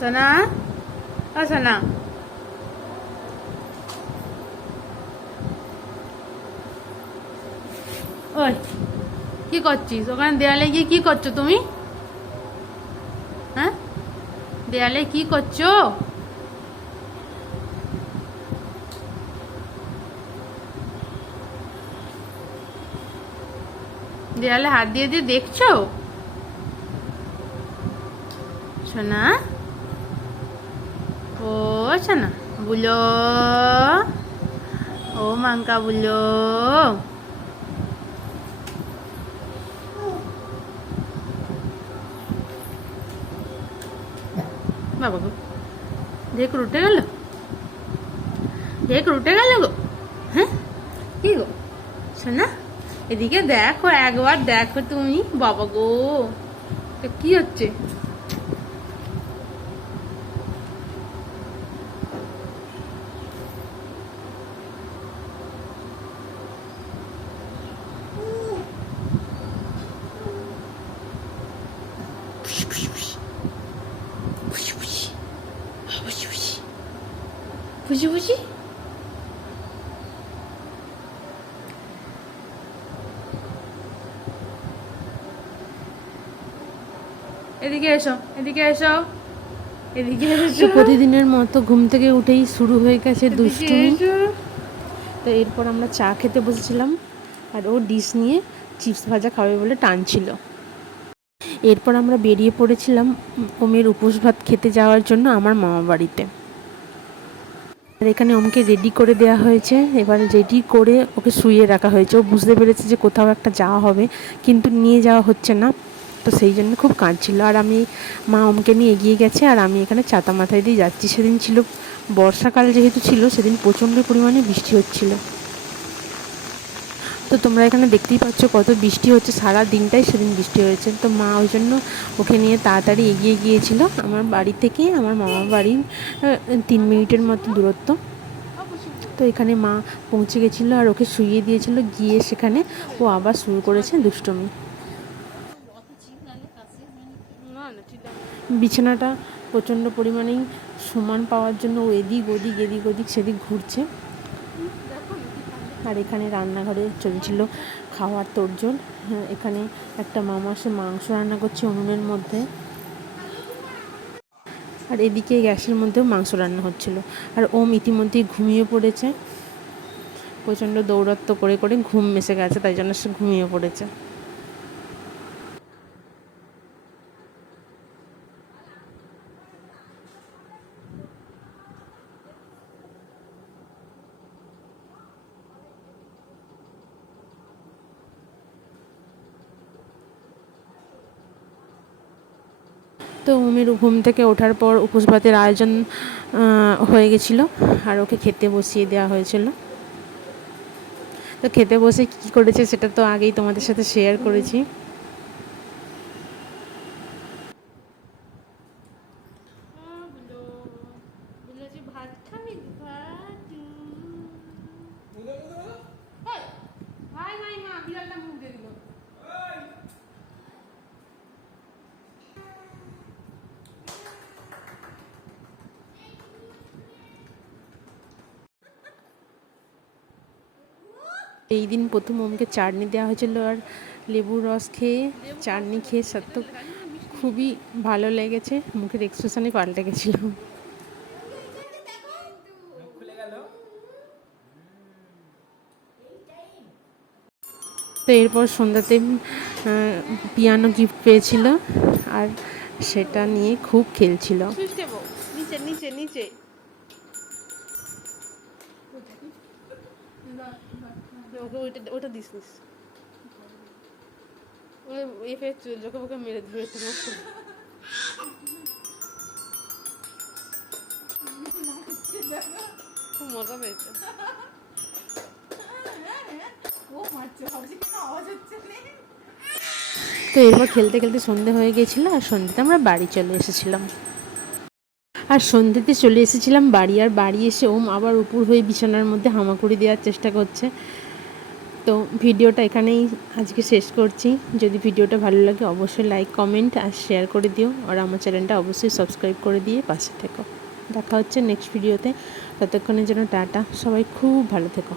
সোনা ও সোনা ওই, কি করছিস? ওখানে দেয়ালে গিয়ে কি করছ তুমি? হ্যাঁ? দেয়ালে কি করছ? দেয়ালে হাত দিয়ে দিয়ে দেখছ? সোনা? ও সোনা বুলো। ও মাঙ্কা বুলো। বাবা গো গেল। ঢেক উঠে গেল গো। হ্যাঁ? কি গো? এদিকে দেখো, একবার দেখো তুমি, বাবা গো। কি হচ্ছে? বুঝি বুঝি এদিকে এসো এদিকে এসো। এদিকে এসো। প্রতিদিনের মতো ঘুম থেকে উঠেই শুরু হয়ে গেছে দুষ্টুমি। তো এরপর আমরা চা খেতে বসেছিলাম আর ও ডিশ নিয়ে চিপস ভাজা খাবে বলে টানছিল। এরপর আমরা বেরিয়ে পড়েছিলাম ওমের উপোস ভাত খেতে যাওয়ার জন্য আমার মামা বাড়িতে। আর এখানে ওমকে রেডি করে দেওয়া হয়েছে। এবার রেডি করে ওকে শুয়ে রাখা হয়েছে। ও বুঝতে পেরেছে যে কোথাও একটা যাওয়া হবে, কিন্তু নিয়ে যাওয়া হচ্ছে না। তো সেই জন্য খুব কাঁদছিল। আর আমি, মা ওমকে নিয়ে এগিয়ে গেছে, আর আমি এখানে ছাতা মাথায় দিয়ে যাচ্ছি। সেদিন ছিল, বর্ষাকাল যেহেতু ছিল, সেদিন প্রচণ্ড পরিমাণে বৃষ্টি হচ্ছিল। তো তোমরা এখানে দেখতেই পাচ্ছ কত বৃষ্টি হচ্ছে, সারা দিনটাই সেদিন বৃষ্টি হয়েছে। তো মা ওই জন্য ওকে নিয়ে তাড়াতাড়ি এগিয়ে গিয়েছিল। আমার বাড়ি থেকে, আমার মামার বাড়ির তিন মিনিটের মতো দূরত্ব। তো এখানে মা পৌঁছে গেছিল আর ওকে শুইয়ে দিয়েছিল। গিয়ে সেখানে ও আবার শুরু করেছে দুষ্টমি। বিছানাটা প্রচণ্ড পরিমাণেই সমান পাওয়ার জন্য ও এদিক ওদিক এদিক ওদিক, সেদিক ঘুরছে। আর এখানে রান্নাঘরে চলছিল খাওয়ার তোরজন হ্যাঁ, এখানে একটা মামা সে মাংস রান্না করছে উনুনের মধ্যে। আর এদিকে গ্যাসের মধ্যেও মাংস রান্না হচ্ছিল। আর ওম ইতিমধ্যেই ঘুমিয়ে পড়েছে। প্রচণ্ড দৌরত্ব করে করে ঘুম মেশে গেছে তাই জন্য সে ঘুমিয়ে পড়েছে। তো উমের ঘুম থেকে ওঠার পর উপোস ভাতের আয়োজন হয়ে গেছিল আর ওকে খেতে বসিয়ে দেওয়া হয়েছিল। তো খেতে বসে কী করেছে সেটা তো আগেই তোমাদের সাথে শেয়ার করেছি। এই দিন প্রথম ওমকে চাটনি দেওয়া হয়েছিল আর লেবুর রস খেয়ে, চাটনি খেয়ে সত্য খুবই ভালো লেগেছে। মুখের এক্সপ্রেশনই পাল্টে গেছিল। তো এরপর সন্ধ্যাতে পিয়ানো গিফট পেয়েছিল আর সেটা নিয়ে খুব খেলছিল। নিচে নিচে নিচে। ওকে ওইটা ওটা দিস, নিস। ওই এ ফের চোখে মুখে মেরে ধরে তোমার খুব মজা পেয়েছে। তো এরপর খেলতে খেলতে সন্ধে হয়ে গেছিল, আর সন্ধ্যেতে আমরা বাড়ি চলে এসেছিলাম। আর সন্ধ্যেতে চলে এসেছিলাম বাড়ি, আর বাড়ি এসে ওম আবার উপর হয়ে বিছানার মধ্যে হামাকুড়ি দেওয়ার চেষ্টা করছে। তো ভিডিওটা এখানেই আজকে শেষ করছি। যদি ভিডিওটা ভালো লাগে অবশ্যই লাইক কমেন্ট আর শেয়ার করে দিও। আর আমার চ্যানেলটা অবশ্যই সাবস্ক্রাইব করে দিয়ে পাশে থেকো। দেখা হচ্ছে নেক্সট ভিডিওতে ততক্ষণের জন্য টাটা। সবাই খুব ভালো থেকো।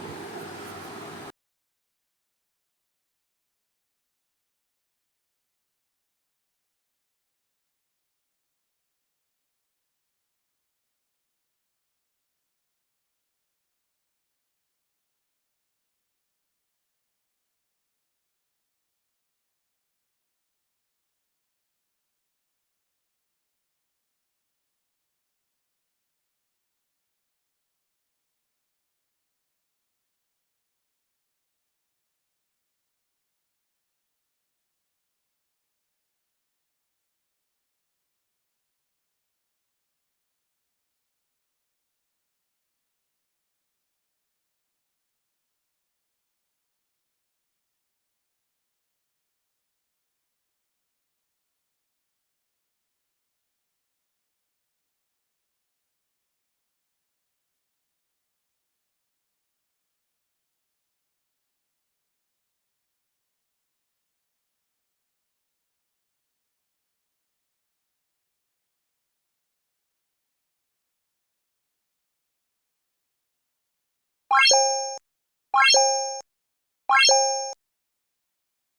Thank you.